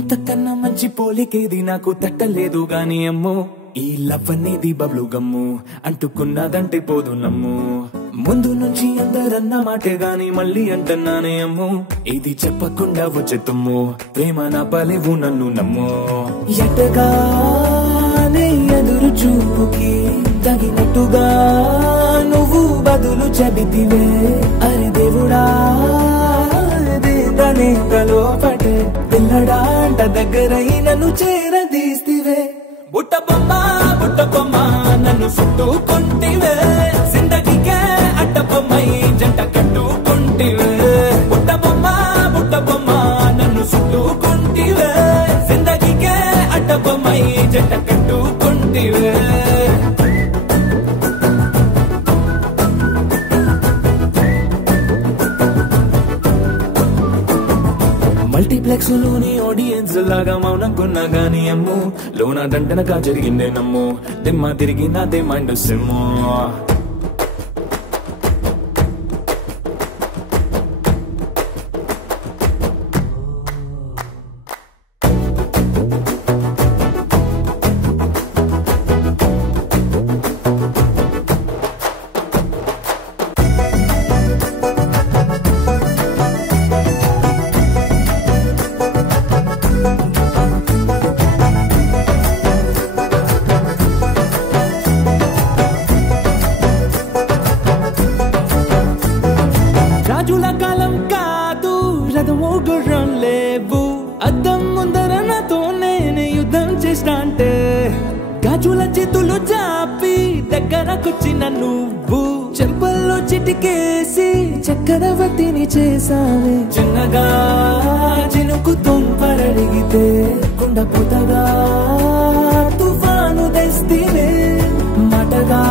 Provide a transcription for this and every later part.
ఇంతకన్నా మంచి పోలికేది నాకు తట్టలేదు గాని అమ్మో ఈ లవ్ అనేది బబ్లు గమ్ము అంటుకున్నదంటే పోదు నమ్ము ముందు నుంచి అందరన్న మాటే గాని మళ్ళీ అంటున్నానే అమ్ము ఇది చెప్పకుండా వచ్చే తుమ్ము ప్రేమ నా పలేవు నన్ను నమ్ము ఎటగానే ఎదురు చూపుకి తగినట్టుగా నువ్వు బదులు చెబితివే అరే దేవుడా లోపటే పిల్లడాంట దగ్గరై నన్ను చేరదీస్తివే బుట్ట బొమ్మ నన్ను చుట్టుకుంటివే జిందగీకే అడ్డ బొమ్మై జంట కట్టుకుంటివే బుట్ట బొమ్మ నన్ను చుట్టుకుంటివే జిందగీకే అడ్డ బొమ్మై జంట కట్టుకుంటివే మల్టీప్లెక్స్ లోని ఆడియన్స్ లాగా మౌనంకున్నా గాని అమ్ము లోన దండనగా జరిగిందే నమ్ము దిమ్మ తిరిగి నాదే మైండ్ సిమ్ము రాజుల కాలం కాదు రథము గుర్రం లేవు అద్దం ముందర నాతో నేను యుద్ధం చేస్తా అంటే గాజుల చేతులు చాపి దగ్గరకొచ్చిన నువ్వు చెంపల్లో చిటికేసి చక్రవర్తిని చేసావే చిన్నగా చినుకు తుంపరడిగితే కుండపోతగా తుఫాను తెస్తేనే మటగా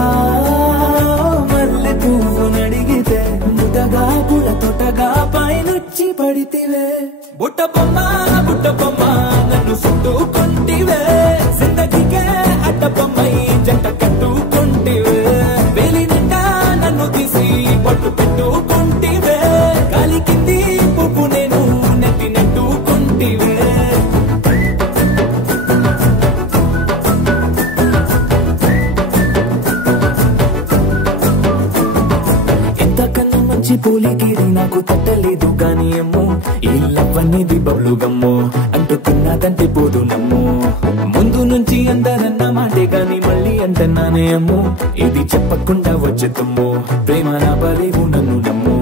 మల్లె పువ్వు నడిగితే ముదగా పుల తొటగా పైనుచ్చి పడితివే బుట్ట బొమ్మ నన్ను చుట్టుకుంటివే జిందగీకే అడ్డ బొమ్మై జంట కట్టుకుంటివే వేలి నిండా నన్ను తీసి పట్టు పెట్టుకుంటివే గాలి కింది పువ్వు నేను నెత్తి నెట్టుకుంటివే పోలికేది నాకు తట్టలేదు గాని అమ్మో ఈ లవ్ అనేది బబ్లు గమ్ము అంటుకున్నదంటే పోదు నమ్ము ముందు నుంచి అందరన్న మాటే గాని మళ్ళీ అంటున్నానే అమ్ము ఇది చెప్పకుండా వచ్చే తుమ్ము ప్రేమ నా పలేవు నన్ను నమ్ము